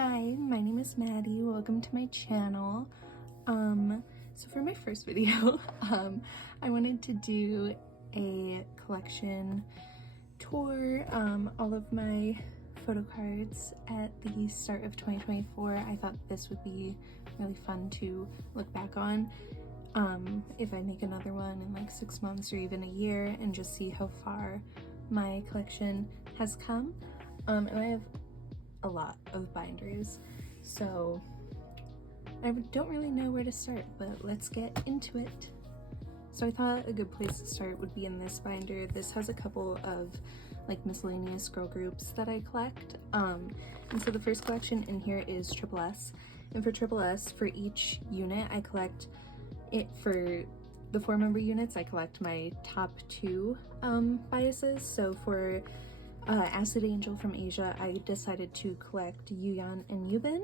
Hi, my name is Maddie. Welcome to my channel. So for my first video, I wanted to do a collection tour, all of my photo cards at the start of 2024. I thought this would be really fun to look back on if I make another one in like 6 months or even a year, and just see how far my collection has come. And I have a lot of binders, so I don't really know where to start, but let's get into it. So I thought a good place to start would be in this binder. This has a couple of like miscellaneous girl groups that I collect, and so the first collection in here is Triple S, and for Triple S, for each unit I collect it. For the 4-member units, I collect my top 2 biases. So for Acid Angel from Asia, I decided to collect Yuyan and Yubin.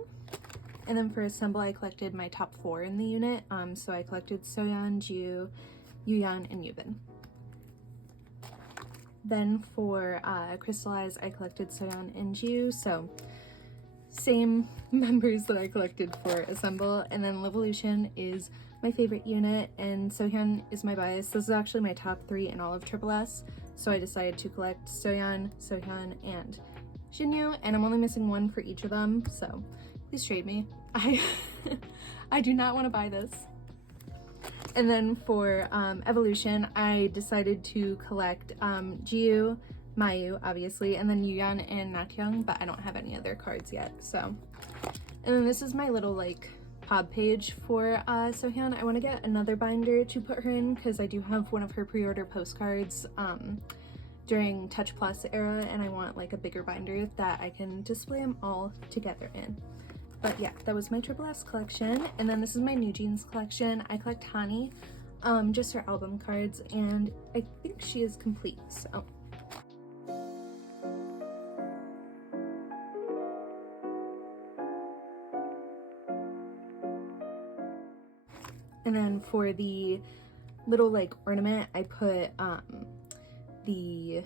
And then for Assemble, I collected my top 4 in the unit. So I collected Soyeon, Ju, Yuyan, and Yubin. Then for Crystallize, I collected Soyeon and Ju, so same members that I collected for Assemble. And then Levolution is my favorite unit, and Soyeon is my bias. This is actually my top 3 in all of Triple S. So I decided to collect Soyeon, Sohyun, and Shinyu, and I'm only missing 1 for each of them, so please trade me. I do not want to buy this. And then for Evolution, I decided to collect Jiu, Mayu, obviously, and then Yuyan and Nakyung, but I don't have any other cards yet, so. And then this is my little like pod page for Sohyun. I want to get another binder to put her in because I do have one of her pre-order postcards during Touch Plus era, and I want like a bigger binder that I can display them all together in. But yeah, that was my Triple S collection. And then this is my New Jeans collection. I collect Hani, just her album cards, and I think she is complete, so. And then for the little like ornament, I put the,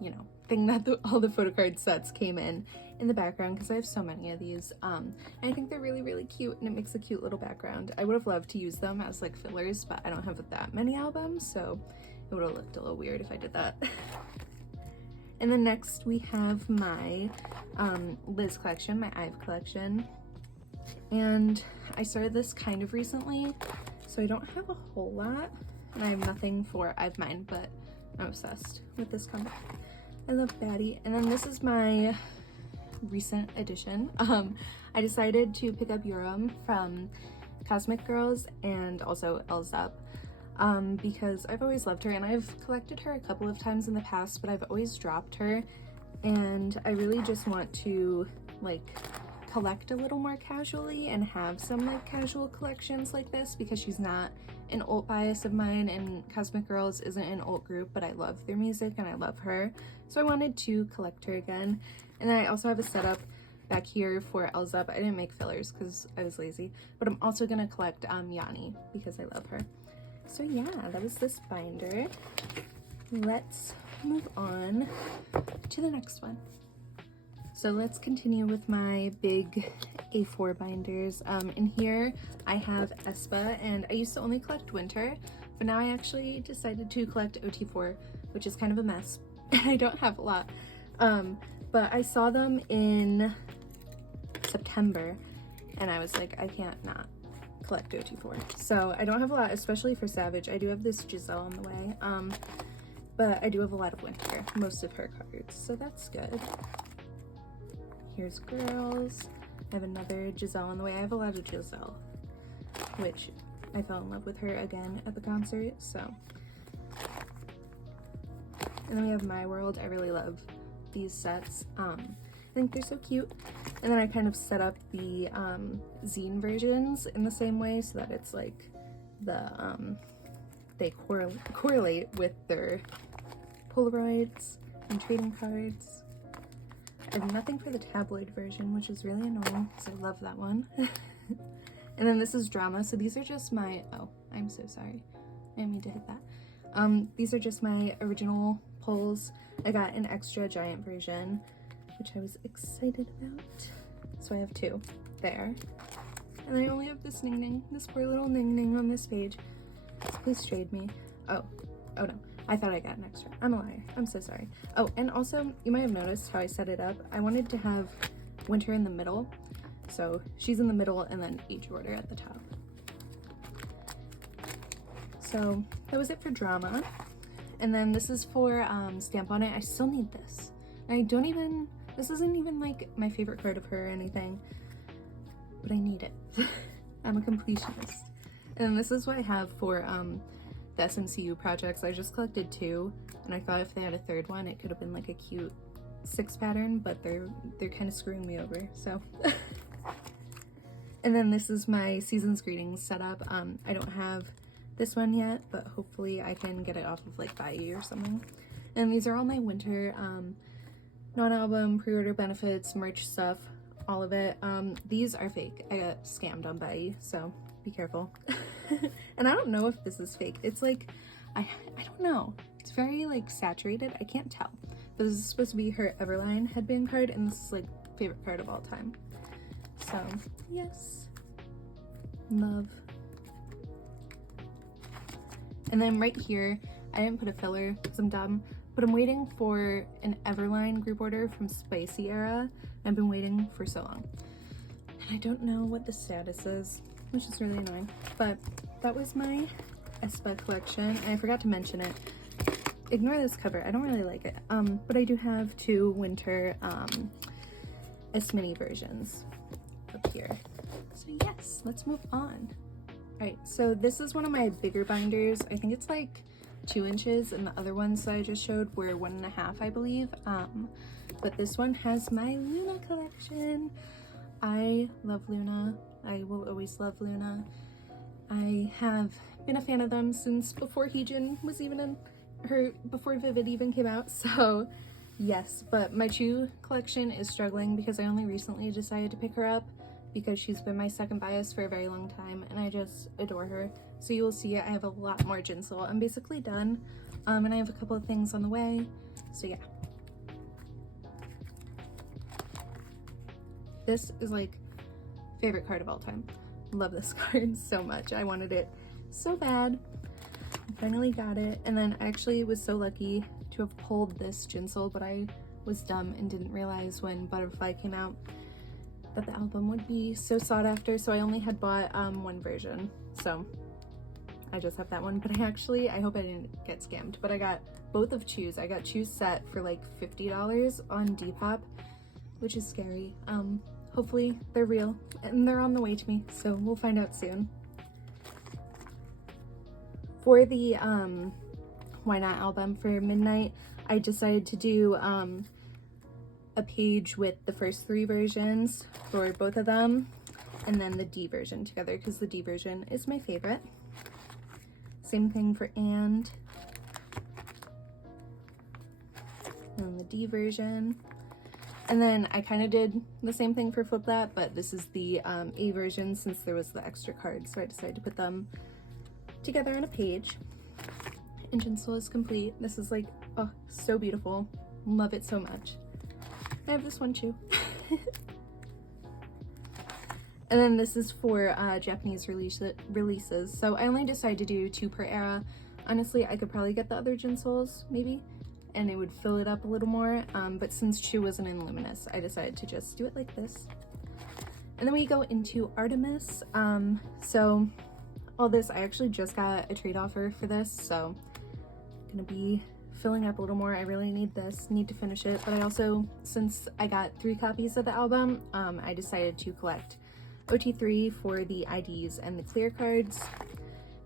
you know, thing that all the photo card sets came in the background, because I have so many of these. And I think they're really, really cute, and it makes a cute little background. I would have loved to use them as like fillers, but I don't have that many albums, so it would have looked a little weird if I did that. And then next we have my Liz collection, my Ive collection. And I started this kind of recently, so I don't have a whole lot, and I have nothing for Ive Mine, but I'm obsessed with this comic. I love Maddie. And then this is my recent addition. I decided to pick up Yuram from Cosmic Girls and also Elzap, because I've always loved her, and I've collected her a couple of times in the past, but I've always dropped her, and I really just want to like collect a little more casually and have some like casual collections like this, because she's not an alt bias of mine, and Cosmic Girls isn't an alt group, but I love their music and I love her, so I wanted to collect her again. And then I also have a setup back here for Elzap. I didn't make fillers because I was lazy, but I'm also gonna collect Yani because I love her. So yeah, that was this binder. Let's move on to the next one. So let's continue with my big A4 binders. In here I have aespa, and I used to only collect winter, but now I actually decided to collect OT4, which is kind of a mess, and I don't have a lot. But I saw them in September, and I was like, I can't not collect OT4. So I don't have a lot, especially for Savage. I do have this Giselle on the way, but I do have a lot of winter, most of her cards, so that's good. Here's Girls. I have another Giselle on the way. I have a lot of Giselle, which I fell in love with her again at the concert, so. And then we have My World. I really love these sets. I think they're so cute. And then I kind of set up the zine versions in the same way, so that it's like the they correlate with their Polaroids and trading cards. I have nothing for the tabloid version, which is really annoying because I love that one. And then this is Drama. So these are just my, oh, I'm so sorry. I didn't mean to hit that. These are just my original pulls. I got an extra giant version, which I was excited about. So I have 2 there. And I only have this Ning Ning, this poor little Ning Ning on this page. Please trade me. Oh no. I thought I got an extra. I'm a liar. I'm so sorry. Oh, and also, you might have noticed how I set it up. I wanted to have Winter in the middle. So she's in the middle and then age order at the top. So that was it for drama. And then this is for Stamp On It. I still need this. And this isn't even like my favorite card of her or anything, but I need it. I'm a completionist. And this is what I have for the SMCU projects. I just collected 2, and I thought if they had a 3rd one, it could have been like a cute 6 pattern, but they're kind of screwing me over, so. And then this is my Season's Greetings setup. I don't have this one yet, but hopefully I can get it off of like Bayou or something. And these are all my winter non-album, pre-order benefits, merch stuff, all of it. These are fake. I got scammed on Bayou, so be careful. And I don't know if this is fake. It's like, I don't know. It's very like saturated. I can't tell. But this is supposed to be her Everline headband card, and this is like favorite card of all time. So yes, love. And then right here, I didn't put a filler because I'm dumb, but I'm waiting for an Everline group order from Spicy Era. I've been waiting for so long. And I don't know what the status is, which is really annoying. But that was my aespa collection. And I forgot to mention it. Ignore this cover, I don't really like it. But I do have 2 winter mini versions up here. So yes, let's move on. Alright, so this is one of my bigger binders. I think it's like 2 inches, and the other ones that I just showed were 1.5, I believe. But this one has my Luna collection. I love Luna. I will always love Luna. I have been a fan of them since before Heejin was even in before Vivid even came out, so yes. But my Chu collection is struggling because I only recently decided to pick her up because she's been my second bias for a very long time, and I just adore her. So you will see I have a lot more Jinsel. I'm basically done, and I have a couple of things on the way, so yeah. This is like favorite card of all time. Love this card so much. I wanted it so bad. I finally got it, and then I actually was so lucky to have pulled this Jinsel, but I was dumb and didn't realize when Butterfly came out that the album would be so sought after, so I only had bought 1 version, so I just have that one. But I hope I didn't get scammed, but I got both of Chu's. I got Chu's set for like $50 on Depop, which is scary. Hopefully they're real and they're on the way to me, so we'll find out soon. For the Why Not album for Midnight, I decided to do a page with the first 3 versions for both of them, and then the D version together because the D version is my favorite. Same thing for And the D version. And then I kind of did the same thing for Flip That, but this is the A version since there was the extra card, so I decided to put them together on a page. And Jinsel is complete. This is like, oh, so beautiful. Love it so much. I have this one too. And then this is for Japanese releases. So I only decided to do 2 per era. Honestly, I could probably get the other Jinsels, maybe, and it would fill it up a little more. But since Chu wasn't in Luminous, I decided to just do it like this. And then we go into Artemis. So all this, I actually just got a trade offer for this, so I'm gonna be filling up a little more. I really need this, need to finish it. But I also, since I got 3 copies of the album, I decided to collect OT3 for the IDs and the clear cards.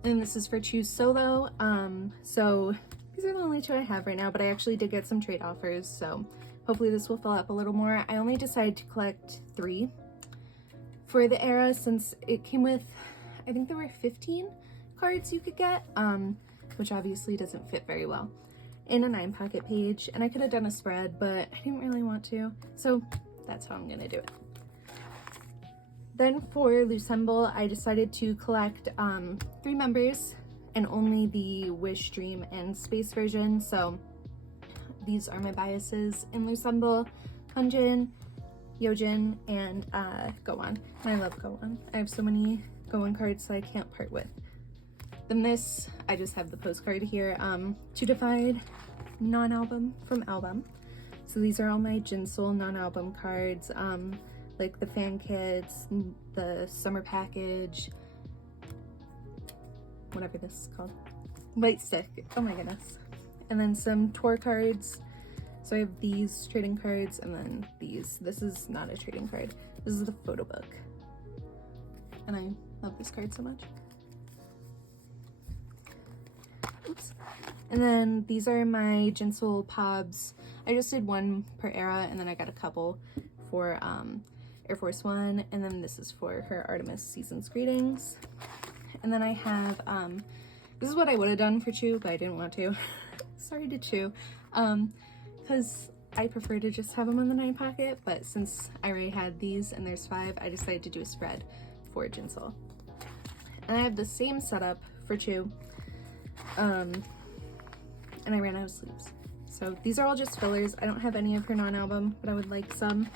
And this is for Chu's Solo. So these are the only 2 I have right now, but I actually did get some trade offers, so hopefully this will fill up a little more. I only decided to collect 3 for the era since it came with, I think there were 15 cards you could get, which obviously doesn't fit very well in a 9-pocket page, and I could have done a spread, but I didn't really want to, so that's how I'm gonna do it. Then for Lusemble, I decided to collect 3 members and only the Wish, Dream, and Space version. So these are my biases in Lusemble: Hunjin, Yojin, and Gohan. And I love Gohan. I have so many Gohan cards that I can't part with. Then this, I just have the postcard here. To Divide non-album from album. So these are all my Jinsoul non-album cards, like the fan kits, the summer package, whatever this is called, white stick, oh my goodness. And then some tour cards. So I have these trading cards, and then these. This is not a trading card. This is the photo book. And I love this card so much. Oops. And then these are my Jinsoul Pobs. I just did one per era, and then I got a couple for Air Force One, and then this is for her Artemis Season's Greetings. And then I have, this is what I would have done for Chew, but I didn't want to. Sorry to Chew. Because I prefer to just have them in the 9 pocket, but since I already had these and there's 5, I decided to do a spread for Jinsoul. And I have the same setup for Chew, and I ran out of sleeves. So these are all just fillers. I don't have any of her non-album, but I would like some.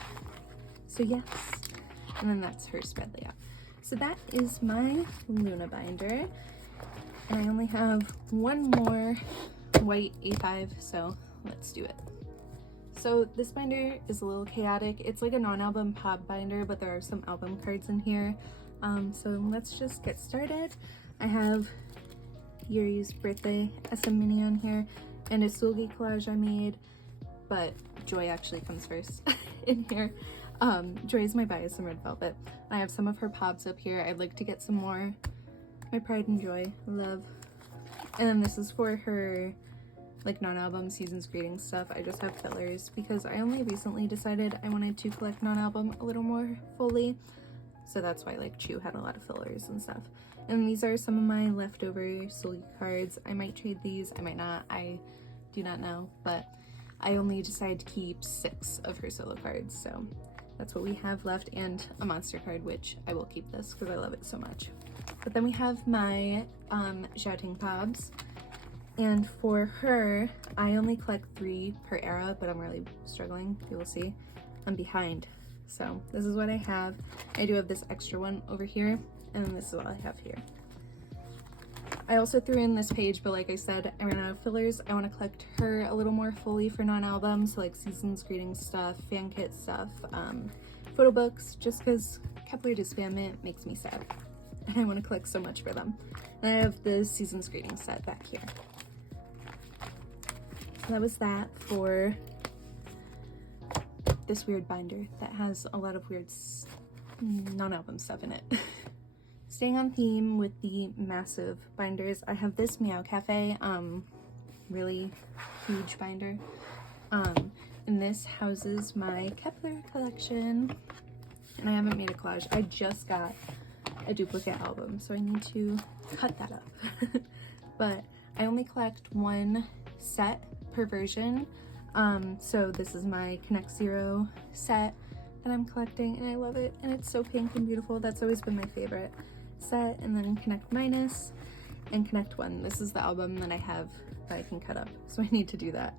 So yes. And then that's her spread layout. So that is my Luna binder. And I only have one more white A5, so let's do it. So this binder is a little chaotic. It's like a non-album pop binder, but there are some album cards in here. So let's just get started. I have Yuri's birthday SM mini on here, and a Sulgi collage I made, but Joy actually comes first in here. Joy is my bias in Red Velvet. I have some of her pops up here. I'd like to get some more. My Pride and Joy, love. And then this is for her like non-album Season's Greetings stuff. I just have fillers because I only recently decided I wanted to collect non-album a little more fully. So that's why like Chew had a lot of fillers and stuff. And these are some of my leftover Sulgi cards. I might trade these, I might not, I do not know, but I only decided to keep 6 of her solo cards, so that's what we have left, and a monster card, which I will keep this because I love it so much. But then we have my Shouting Pobs, and for her, I only collect 3 per era, but I'm really struggling, you will see. I'm behind, so this is what I have. I do have this extra one over here, and then this is all I have here. I also threw in this page, but like I said, I ran out of fillers. I want to collect her a little more fully for non-albums, so like Season's Greetings stuff, fan kit stuff, photo books, just because Kepler to spam it makes me sad. And I want to collect so much for them. And I have the Season's Greetings set back here. So that was that for this weird binder that has a lot of weird non-album stuff in it. Staying on theme with the massive binders, I have this Meow Cafe, really huge binder. And this houses my Kepler collection. And I haven't made a collage. I just got a duplicate album, so I need to cut that up. But I only collect 1 set per version. So this is my Connect Zero set that I'm collecting, and I love it. And it's so pink and beautiful. That's always been my favorite set. And then Connect Minus and Connect One. This is the album that I have that I can cut up, so I need to do that.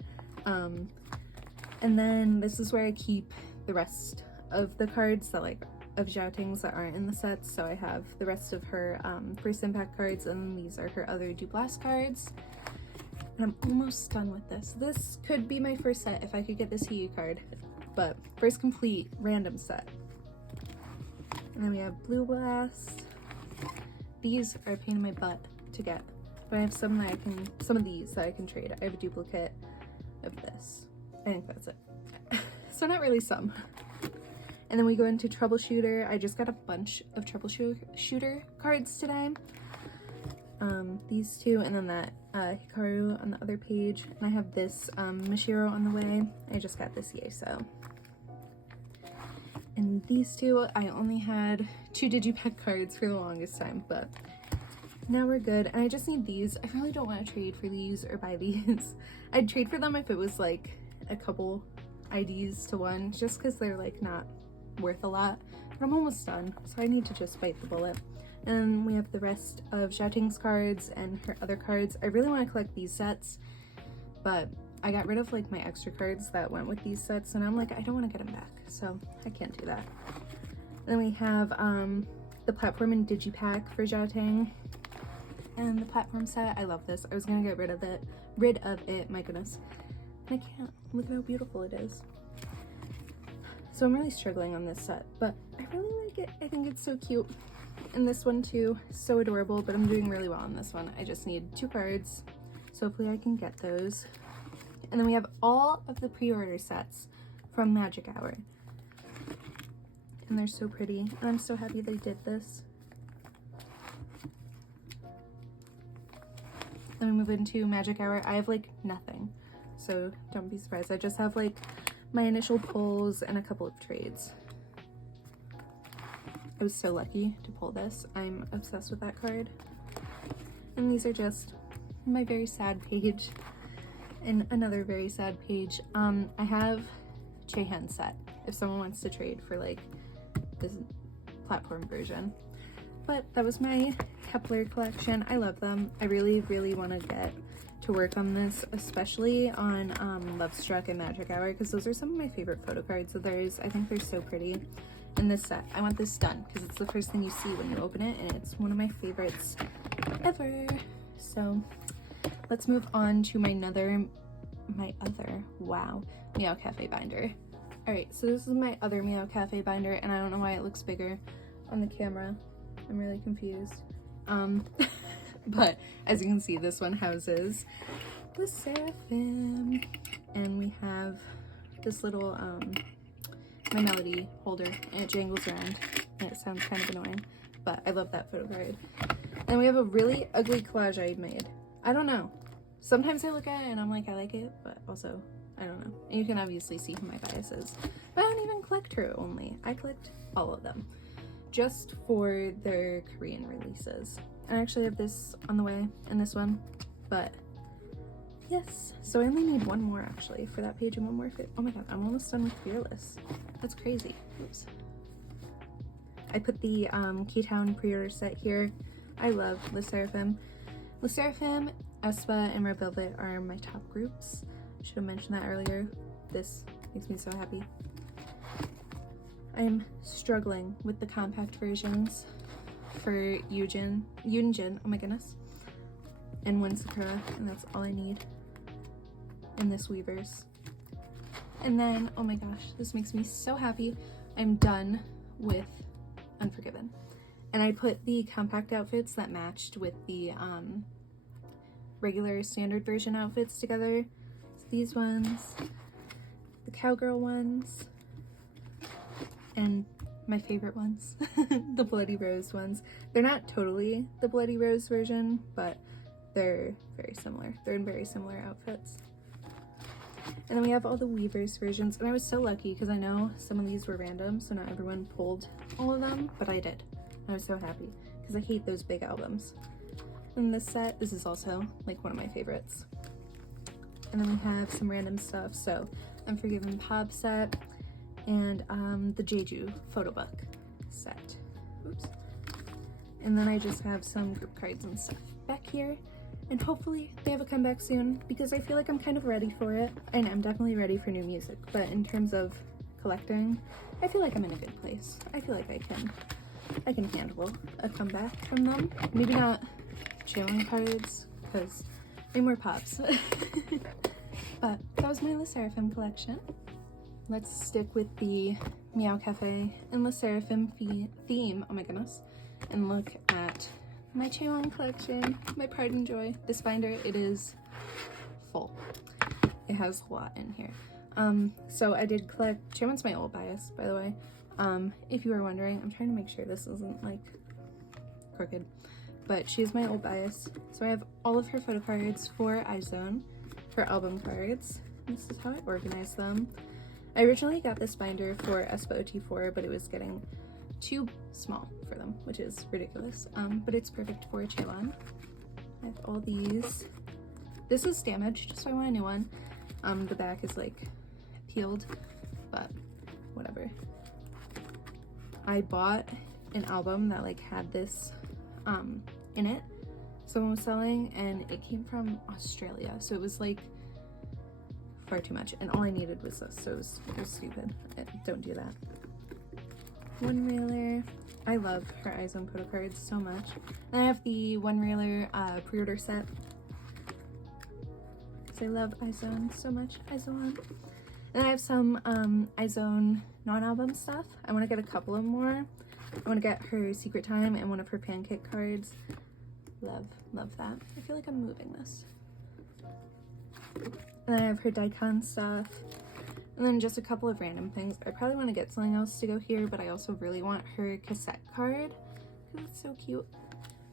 And then this is where I keep the rest of the cards that like of Xiaotings that aren't in the sets. So I have the rest of her First Impact cards, and these are her other Dublast cards. And I'm almost done with this. This could be my first set if I could get this Hiyu card, but first complete random set. And then we have Blue Blast. These are a pain in my butt to get, but I have some that some of these that I can trade. I have a duplicate of this. I think that's it. So not really some. And then we go into Troubleshooter. I just got a bunch of Troubleshooter cards today. These 2, and then that Hikaru on the other page. And I have this Mishiro on the way. I just got this Yeso. And these 2, I only had 2 Digipack cards for the longest time, but now we're good. And I just need these. I really don't want to trade for these or buy these. I'd trade for them if it was like a couple IDs to one, just because they're like not worth a lot. But I'm almost done, so I need to just bite the bullet. And we have the rest of Xiaoting's cards and her other cards. I really want to collect these sets, but I got rid of like my extra cards that went with these sets, and I'm like, I don't want to get them back. so I can't do that. Then we have the platform and digipack for Jiaotang, and the platform set. I love this. I was gonna get rid of it, my goodness. And I can't. Look at how beautiful it is. So I'm really struggling on this set, but I really like it. I think it's so cute. And this one too, so adorable, but I'm doing really well on this one. I just need 2 cards, so hopefully I can get those. And then we have all of the pre-order sets from Magic Hour. And they're so pretty, and I'm so happy they did this. Then we move into Magic Hour. I have like nothing, so don't be surprised. I just have like my initial pulls and a couple of trades. I was so lucky to pull this. I'm obsessed with that card. And these are just my very sad page and another very sad page. I have Chehan set if someone wants to trade for like this platform version. But that was my Kepler collection. I love them. I really, really want to get to work on this, especially on Love Struck and Magic Hour, because those are some of my favorite photo cards of theirs. I think they're so pretty. In this set, I want this done because it's the first thing you see when you open it, and it's one of my favorites ever. So let's move on to my other Meow Cafe binder. All right, so this is my other Meow Cafe binder, and I don't know why it looks bigger on the camera. I'm really confused. But as you can see, this one houses the sserafim, and we have this little my Maddie holder, and it jangles around, and it sounds kind of annoying, but I love that photo card. And we have a really ugly collage I made. I don't know. Sometimes I look at it and I'm like, I like it, but also, I don't know. And you can obviously see who my bias is. But I don't even collect her only. I collect all of them, just for their Korean releases. I actually have this on the way, and this one, but yes. So I only need one more actually for that page and one more for, oh my god, I'm almost done with Fearless. That's crazy. Oops. I put the K-Town pre-order set here. I love the sserafim. The sserafim, aespa, and Red Velvet are my top groups. Should have mentioned that earlier. This makes me so happy. I am struggling with the compact versions for Yoonjin, oh my goodness, and one Sakura, and that's all I need. And this Weavers. And then, oh my gosh, this makes me so happy. I'm done with Unforgiven. And I put the compact outfits that matched with the regular standard version outfits together. So these ones, the cowgirl ones, and my favorite ones, the Bloody Rose ones. They're not totally the Bloody Rose version, but they're very similar. They're in very similar outfits. And then we have all the Weavers versions, and I was so lucky because I know some of these were random, so not everyone pulled all of them, but I did. I was so happy because I hate those big albums. And this set, this is also like one of my favorites. And then we have some random stuff, so Unforgiven Pop set and the Jeju photo book set. Oops. And then I just have some group cards and stuff back here. And hopefully they have a comeback soon because I feel like I'm kind of ready for it. And I'm definitely ready for new music, but in terms of collecting, I feel like I'm in a good place. I feel like I can handle a comeback from them. Maybe not Chairman cards, because way more pops. But that was my Le Sserafim collection. Let's stick with the Meow Cafe and Le Sserafim theme, oh my goodness, and look at my Chaewon collection, my pride and joy. This binder, it is full. It has a lot in here. So I did collect, Chaewon's my old bias, by the way. If you were wondering, I'm trying to make sure this isn't like crooked, but she's my old bias. So I have all of her photo cards for iZone, her album cards. This is how I organize them. I originally got this binder for aespa OT4, but it was getting too small for them, which is ridiculous. But it's perfect for Chaewon. I have all these. This is damaged, so I want a new one. The back is like peeled, but whatever. I bought an album that like had this in it. Someone was selling, and it came from Australia, so it was like far too much, and all I needed was this, so it was stupid. Don't do that. One railer. I love her iZone photocards so much. And I have the one railer pre-order set, because I love iZone so much. iZone. And I have some iZone non-album stuff. I want to get a couple of more. I want to get her Secret Time and one of her pancake cards. Love that. I feel like I'm moving this. And then I have her Daikon stuff. And then just a couple of random things. I probably want to get something else to go here, but I also really want her cassette card because it's so cute.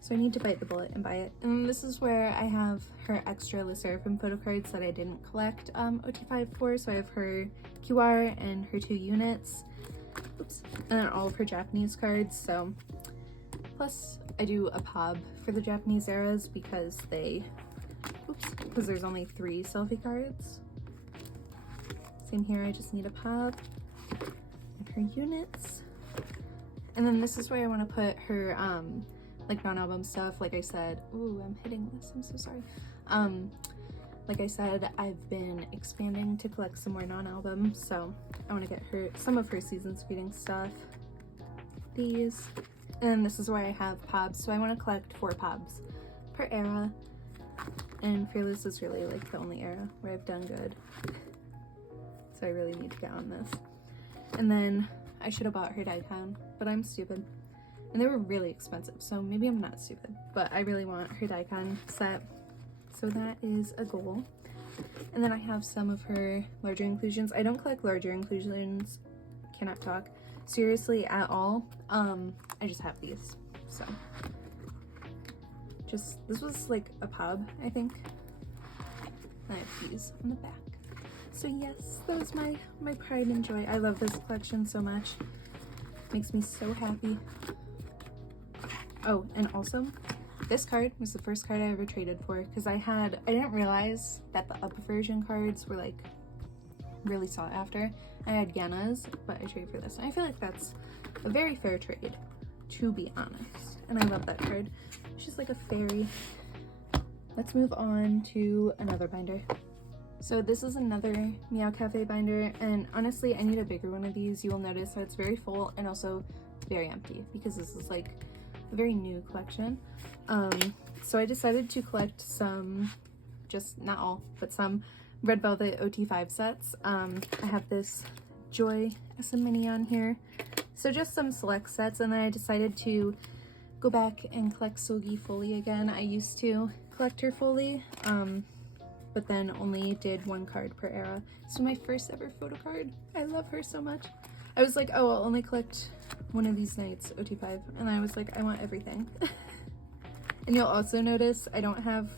So I need to bite the bullet and buy it. And this is where I have her extra sserafim photo cards that I didn't collect OT5 for. So I have her QR and her 2 units. Oops. And then all of her Japanese cards. So plus I do a pub for the Japanese eras because because there's only 3 selfie cards. Same here, I just need a pub and her units. And then this is where I want to put her like non-album stuff. Like I said, ooh, I'm hitting this, I'm so sorry. Like I said, I've been expanding to collect some more non-album, so I want to get her some of her season's greeting stuff. These. And then this is where I have pubs, so I want to collect 4 pubs per era. And Fearless is really like the only era where I've done good. So I really need to get on this. And then I should have bought her Daikon, but I'm stupid. And they were really expensive, so maybe I'm not stupid. But I really want her Daikon set. So that is a goal. And then I have some of her larger inclusions. I don't collect larger inclusions, cannot talk, seriously at all. I just have these, so. This was like a pub, I think. And I have these on the back. So yes, that was my pride and joy. I love this collection so much. Makes me so happy. Oh, and also, this card was the first card I ever traded for because I didn't realize that the up version cards were like really sought after. I had Yenna's, but I traded for this. And I feel like that's a very fair trade, to be honest. And I love that card. She's like a fairy. Let's move on to another binder. So this is another Meow Cafe binder, and honestly I need a bigger one of these. You will notice that it's very full and also very empty because this is like a very new collection. So I decided to collect some, just not all, but some Red Velvet OT5 sets. I have this Joy as a mini on here. So just some select sets, and then I decided to go back and collect Sogi fully again. I used to collect her fully, but then only did 1 card per era. So my first ever photo card. I love her so much. I was like, oh, I'll only collect one of these nights, OT5. And I was like, I want everything. And you'll also notice I don't have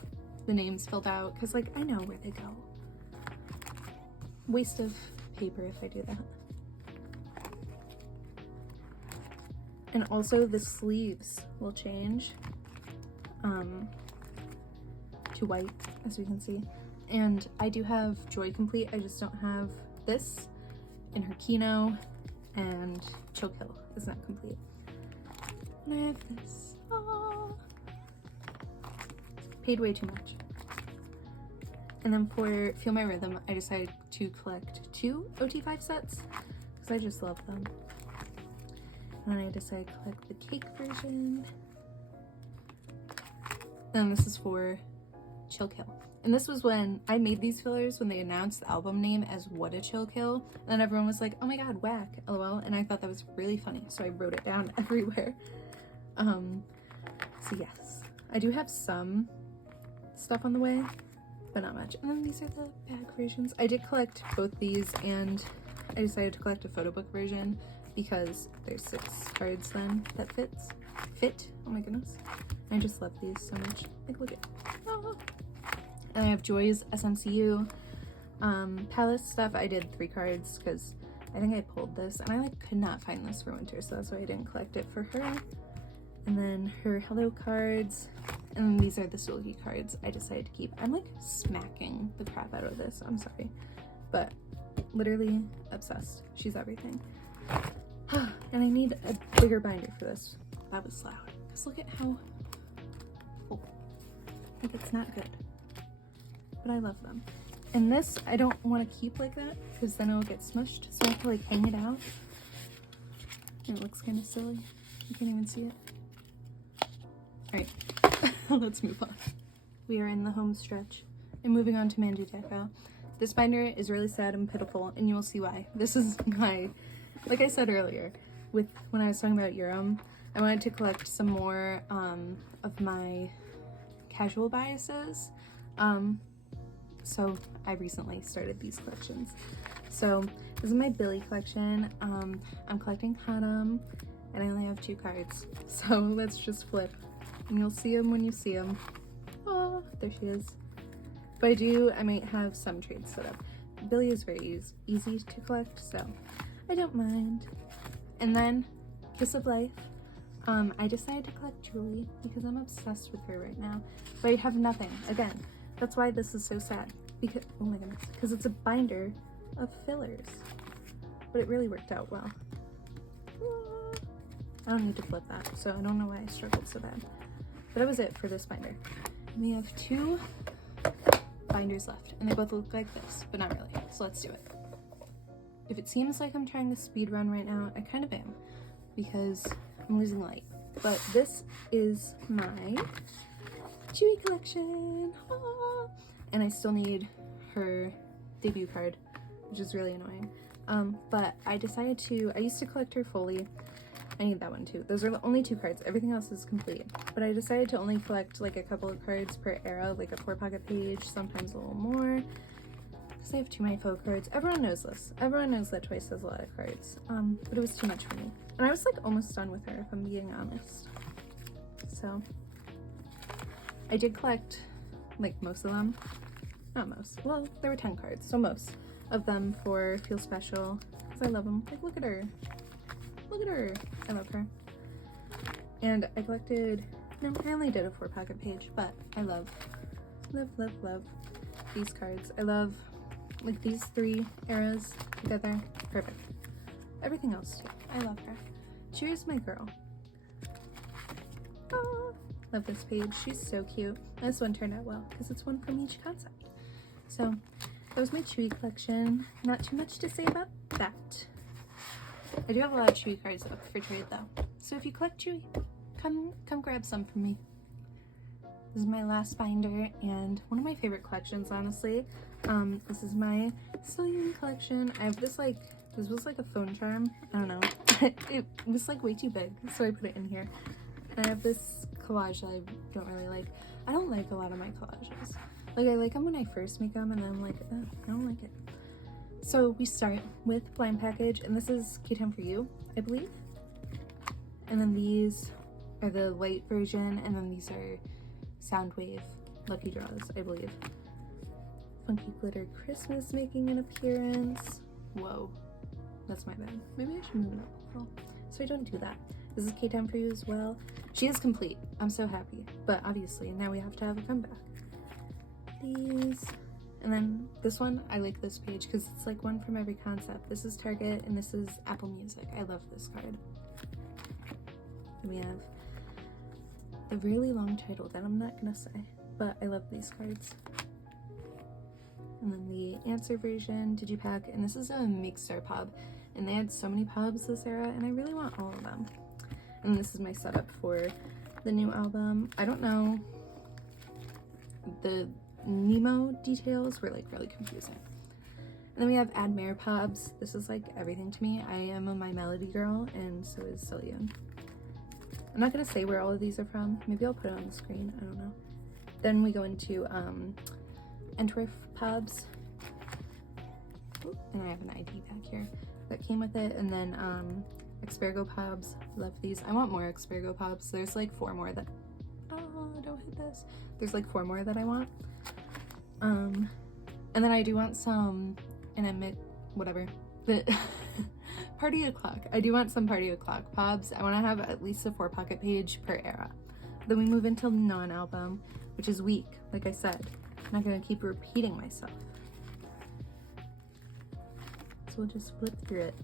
the names filled out because like I know where they go. Waste of paper if I do that. And also the sleeves will change to white, as we can see. And I do have Joy Complete, I just don't have this in her Kino, and Chill Kill is not complete. And I have this. Aww. Paid way too much. And then for Feel My Rhythm, I decided to collect 2 OT5 sets because I just love them. And then I decided to collect the cake version. And this is for Chill Kill. And this was when I made these fillers when they announced the album name as What a Chill Kill. And then everyone was like, oh my god, whack, lol. And I thought that was really funny, so I wrote it down everywhere. So yes, I do have some stuff on the way, but not much. And then these are the bag versions. I did collect both these, and I decided to collect a photo book version because there's 6 cards then that fit. Oh my goodness. I just love these so much. Like, look at, oh. And I have Joy's SMCU Palace stuff. I did 3 cards because I think I pulled this and I like could not find this for winter, so that's why I didn't collect it for her. And then her Hello cards, and then these are the Sulgi cards I decided to keep. I'm like smacking the crap out of this, I'm sorry, but literally obsessed. She's everything. And I need a bigger binder for this. That was loud, because look at how full. Like, it's not good, but I love them. And this, I don't want to keep like that because then it'll get smushed. So I have to like hang it out. And it looks kind of silly. You can't even see it. All right, let's move on. We are in the home stretch and moving on to Mandy Deco. This binder is really sad and pitiful, and you will see why. This is my, like I said earlier, when I was talking about Urim, I wanted to collect some more of my casual biases. So I recently started these collections. So this is my Billy collection. I'm collecting Haddam, and I only have 2 cards. So let's just flip, and you'll see them when you see them. Oh, there she is. But I might have some trades set up. Billy is very easy to collect, so I don't mind. And then Kiss of Life. I decided to collect Julie because I'm obsessed with her right now, but I have nothing. Again, that's why this is so sad. Because, oh my goodness, because it's a binder of fillers. But it really worked out well. I don't need to flip that, so I don't know why I struggled so bad. But that was it for this binder. And we have 2 binders left, and they both look like this, but not really, so let's do it. If it seems like I'm trying to speed run right now, I kind of am, because I'm losing light. But this is my Chewy collection, and I still need her debut card, which is really annoying. But I decided I used to collect her fully. I need that one too. Those are the only 2 cards. Everything else is complete. But I decided to only collect like a couple of cards per era, like a 4-pocket page, sometimes a little more. Because I have too many faux cards. Everyone knows this. Everyone knows that Twice has a lot of cards. But it was too much for me. And I was like almost done with her, if I'm being honest. So I did collect like most of them. Not most. Well, there were 10 cards, so most of them for Feel Special. Because I love them. Like, look at her. Look at her. I love her. And I collected, no, I only did a 4-pocket page, but I love these cards. I love like these 3 eras together. Perfect. Everything else too. I love her. Cheers, my girl. Oh, love this page. She's so cute. And this one turned out well because it's one from each concept. So that was my Chewy collection. Not too much to say about that. I do have a lot of Chewy cards up for trade though. So if you collect Chewy, come grab some from me. This is my last binder and one of my favorite collections, honestly. This is my Cillian collection. I have this was like a phone charm. I don't know. It was like way too big, so I put it in here. And I have this collage that I don't really like. I don't like a lot of my collages. Like I like them when I first make them and then I'm like, oh, I don't like it. So we start with Blind Package, and this is K-Town for You, I believe. And then these are the light version, and then these are Soundwave Lucky Draws, I believe. Funky Glitter Christmas making an appearance. Whoa, that's my bad. Maybe I should move it up a little so I don't do that. This is K-Town for You as well. She is complete. I'm so happy. But obviously, now we have to have a comeback. These. And then this one, I like this page because it's like one from every concept. This is Target and this is Apple Music. I love this card. And we have the really long title that I'm not gonna say, but I love these cards. And then the Answer version, Digipack, and this is a Mixstar pub. And they had so many pubs this era, and I really want all of them. And this is my setup for the new album. I don't know, the Nemo details were like really confusing. And then we have Admire pubs. This is like everything to me. I am a My Melody girl, and so is Cillian. I'm not gonna say where all of these are from. Maybe I'll put it on the screen. I don't know. Then we go into Entwerf pubs. Ooh, and I have an ID back here that came with it. And then Expergo pubs. Love these. I want more Expergo pubs. There's like 4 more that, oh, don't hit this. There's like 4 more that I want. And then I do want some, and admit, whatever, the Party O'Clock. I do want some Party O'Clock pubs. I want to have at least a 4-pocket page per era. Then we move into non-album, which is weak, like I said. I'm not going to keep repeating myself. So we'll just flip through it.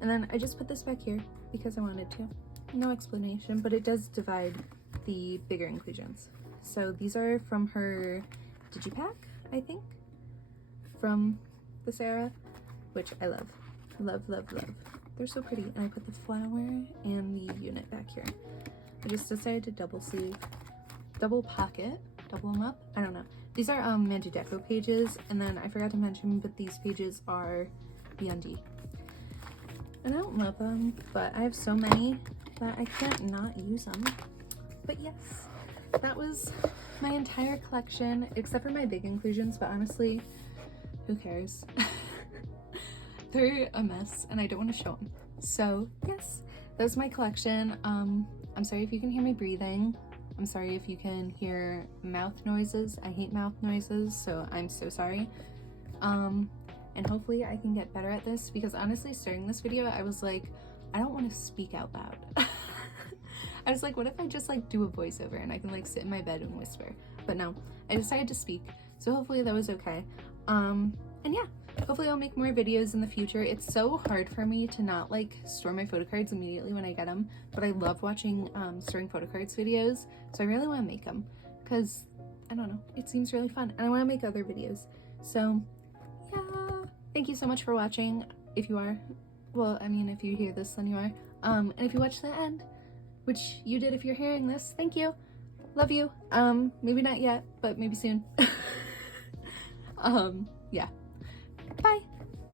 And then I just put this back here because I wanted to. No explanation, but it does divide the bigger inclusions. So these are from her Digipack, I think. from the Sarah, which I love. Love, love, love. They're so pretty. And I put the flower and the unit back here. I just decided to double sleeve, double pocket, double them up. I don't know. These are Maddie Deco pages, and then I forgot to mention, but these pages are the undie. And I don't love them, but I have so many that I can't not use them. But yes, that was my entire collection, except for my big inclusions, but honestly, who cares? They're a mess, and I don't want to show them. So yes, that was my collection. I'm sorry if you can hear me breathing. I'm sorry if you can hear mouth noises. I hate mouth noises, so I'm so sorry. And hopefully I can get better at this, because honestly, starting this video, I was like, I don't want to speak out loud. I was like, what if I just like do a voiceover and I can like sit in my bed and whisper? But no, I decided to speak, so hopefully that was okay. And yeah, hopefully I'll make more videos in the future. It's so hard for me to not like store my photocards immediately when I get them, but I love watching storing photocards videos, so I really want to make them, because I don't know, it seems really fun, and I want to make other videos. So yeah, thank you so much for watching. If you are, well, I mean, if you hear this, then you are. And if you watch the end, which you did if you're hearing this, thank you. Love you. Maybe not yet, but maybe soon. Yeah.